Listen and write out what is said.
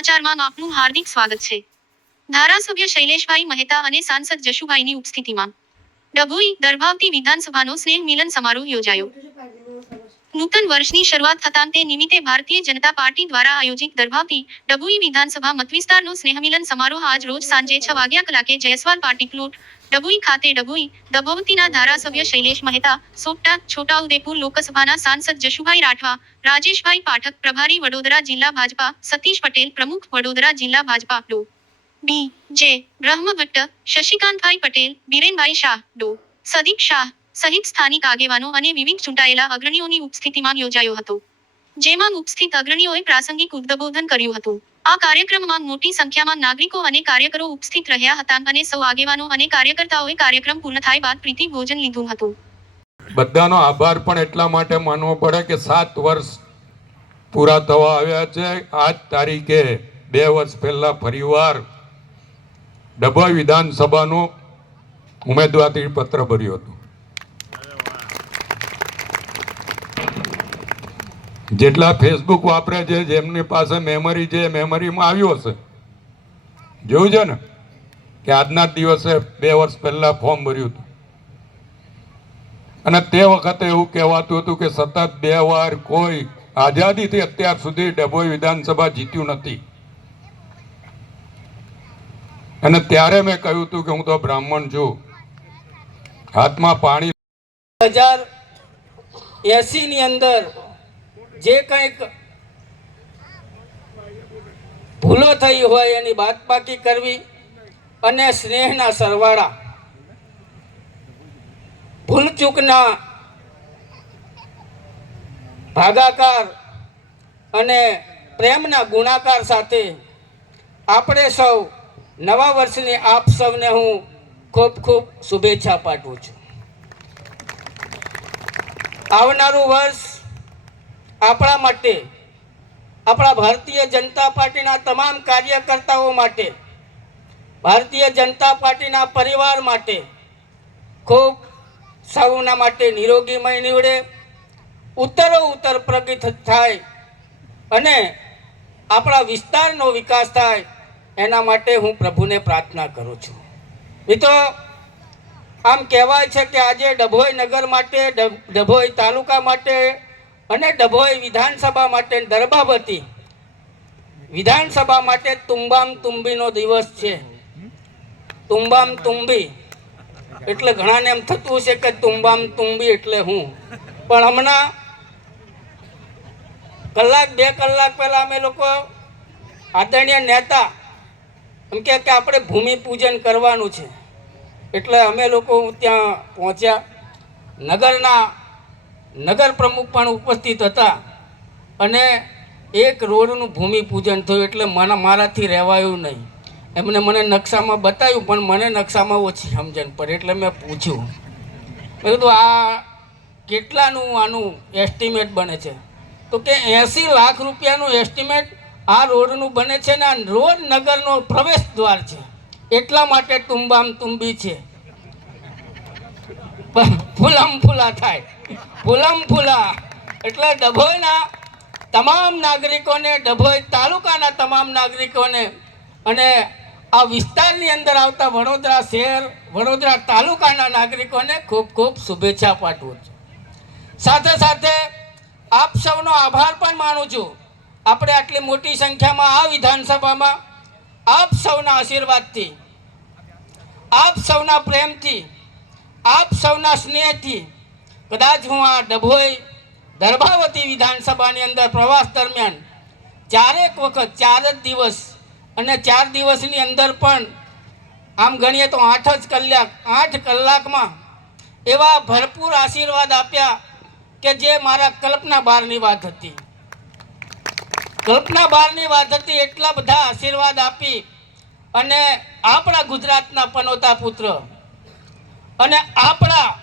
સમાચારમાં આપનું હાર્દિક સ્વાગત છે. ધારાસભ્ય શૈલેષભાઈ મહેતા અને સાંસદ જશુભાઈની ઉપસ્થિતિમાં. ડભોઈ દરભાવતી વિધાનસભાનો સ્નેહ મિલન સમારોહ યોજાયો. નૂતન વર્ષની શરૂઆત થતાં તે નિમિત્તે ભારતીય જનતા પાર્ટી દ્વારા આયોજિત દરભાવતી ડભોઈ વિધાનસભા મતવિસ્તારનો સ્નેહમિલન સમારોહ આજ રોજ સાંજે છ વાગ્યા કલાકે જયસ્વાલ પાર્ટી પ્લોટ ડભોઈ ખાતે ડભોઈ દભોવતીના ધારાસભ્ય શૈલેષ મહેતા, સોપટા છોટાઉદેપુર લોકસભાના સાંસદ જશુભાઈ રાઠવા, રાજેશભાઈ પાઠક, પ્રભારી વડોદરા જિલ્લા ભાજપા, સતીશ પટેલ, પ્રમુખ વડોદરા જિલ્લા ભાજપા, ડો. બી. જે. બ્રહ્મભટ્ટ, શશિકાંતભાઈ પટેલ, બીરેનભાઈ શાહ, ડો. સદીપ શાહ, સહિત સ્થાનિક આગેવાનો અને વિવિધ ચૂંટાયેલા અગ્રણીઓની ઉપસ્થિતિમાં યોજાયો હતો. જેમાં ઉપસ્થિત અગ્રણીઓએ પ્રાસંગિક ઉદ્બોધન કર્યું હતું. આ કાર્યક્રમમાં મોટી સંખ્યામાં નાગરિકો અને કાર્યકરો ઉપસ્થિત રહ્યા હતા અને સૌ આગેવાનો અને કાર્યકર્તાઓએ કાર્યક્રમ પૂર્ણ થાય બાદ પ્રીતિ ભોજન લીધું હતું. બધાનો આભાર પણ એટલા માટે માનવો પડે કે સાત વર્ષ પૂરા થવા આવ્યા છે. આજ તારીખે બે વર્ષ પહેલા ફરીવાર ડભોઈ વિધાનસભાનું ઉમેદવારી પત્ર ભર્યું હતું. જેટલા ફેસબુક વાપરે છે, જેમની પાસે મેમરી છે મેમરીમાં આવ્યું હશે જોયું છે ને? કે આજના દિવસે બે વર્ષ પહેલા ફોર્મ ભર્યું હતું. અને તે વખતે એવું કહેવાતું હતું કે સતત બે વાર કોઈ આઝાદીથી અત્યાર સુધી ડભોઈ વિધાનસભા જીત્યું નથી. અને ત્યારે મેં કહ્યું હતું કે હું તો બ્રાહ્મણ છું. હાથમાં પાણી હજાર એસી ની અંદર જે કંઈક ભૂલો થઈ હોય એની બાદબાકી કરવી અને સ્નેહના સરવાળા. ભૂલચૂકના ભાગાકાર અને પ્રેમના ગુણાકાર સાથે આપણે સૌ નવા વર્ષની આપ સૌને હું ખૂબ ખૂબ શુભેચ્છા પાઠવું છું. આવનારું વર્ષ આપણા માટે, આપણા ભારતીય જનતા પાર્ટીના તમામ કાર્યકર્તાઓ માટે, ભારતીય જનતા પાર્ટીના પરિવાર માટે ખૂબ સૌના માટે નિરોગીમય નીવડે, ઉત્તરો ઉત્તર પ્રગતિ થાય અને આપણા વિસ્તારનો વિકાસ થાય, એના માટે હું પ્રભુને પ્રાર્થના કરું છું. મિત્રો, આમ કહેવાય છે કે આજે ડભોઈ નગર માટે ડભોઈ તાલુકા માટે અને ડભોઈ વિધાનસભા માટે દરબાવતી વિધાનસભા માટે તુંબામ તુંબીનો દિવસ છે. તુંબામ તુંબી એટલે ઘણાને એમ થતું છે કે તુંબામ તુંબી એટલે હું. પણ હમણાં કલાક, બે કલાક પહેલા અમે લોકો આદરણીય નેતા એમ કે આપણે ભૂમિ પૂજન કરવાનું છે. એટલે અમે લોકો ત્યાં પહોંચ્યા. નગરના નગર પ્રમુખ પણ ઉપસ્થિત હતા અને એક રોડનું ભૂમિ પૂજન થયું એટલે મને મારાથી રહેવાયું નહીં. એમને મને નકશામાં બતાવ્યું, પણ મને નકશામાં ઓછી સમજણ પડે એટલે મેં પૂછ્યું. મેં કીધું, આ કેટલાનું આનું એસ્ટિમેટ બને છે? તો કે એંસી લાખ રૂપિયાનું એસ્ટિમેટ આ રોડનું બને છે ને આ રોડ નગરનો પ્રવેશ દ્વાર છે. એટલા માટે તુંબામ તુંબી છે. ફૂલમ ફૂલા થાય. ફૂલમ ફૂલા એટલે ડભોઈના તમામ નાગરિકોને, ડભોઈ તાલુકાના તમામ નાગરિકોને અને આ વિસ્તારની અંદર આવતા વડોદરા શહેર, વડોદરા તાલુકાના નાગરિકોને ખૂબ ખૂબ શુભેચ્છા પાઠવું છું. સાથે સાથે આપ સૌનો આભાર પણ માનું છું. આપણે આટલી મોટી સંખ્યામાં આ વિધાનસભામાં આપ સૌના આશીર્વાદથી, આપ સૌના પ્રેમથી, આપ સૌના સ્નેહથી કદાચ હું આ ડભોઈ દર્ભાવતી વિધાનસભાની અંદર પ્રવાસ દરમિયાન ચારેક વખત ચાર જ દિવસ અને ચાર દિવસની અંદર પણ આમ ગણીએ તો આઠ જ કલાક, આઠ કલાકમાં એવા ભરપૂર આશીર્વાદ આપ્યા કે જે મારા કલ્પના બહારની વાત હતી. કલ્પના બહારની વાત હતી એટલા બધા આશીર્વાદ આપી અને આપણા ગુજરાતના પનોતા પુત્ર અને આપણા